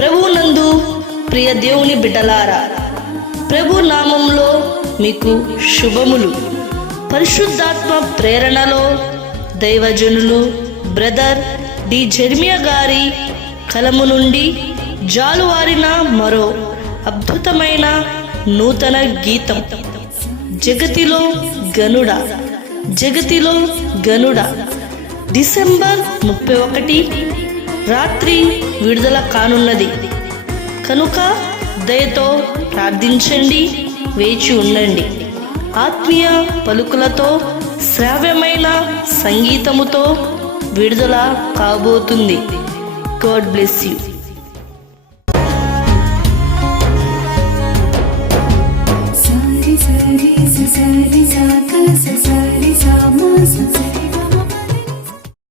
ప్రభువునందు ప్రియ దేవుని బిడ్డలారా, ప్రభు నామంలో మీకు శుభములు. పరిశుద్ధాత్మ ప్రేరణలో దైవజనులు బ్రదర్ డి జెర్మియా గారి కలము నుండి జాలువారిన మరో అద్భుతమైన నూతన గీతం, జగతిలో గనుడా, జగతిలో గనుడా. డిసెంబర్ 31 రాత్రి విడుదల కానున్నది కనుక దయతో ప్రార్థించండి, వేచి ఉండండి. ఆత్మీయ పలుకులతో శ్రావ్యమైన సంగీతముతో విడుదల కాబోతుంది. God bless you.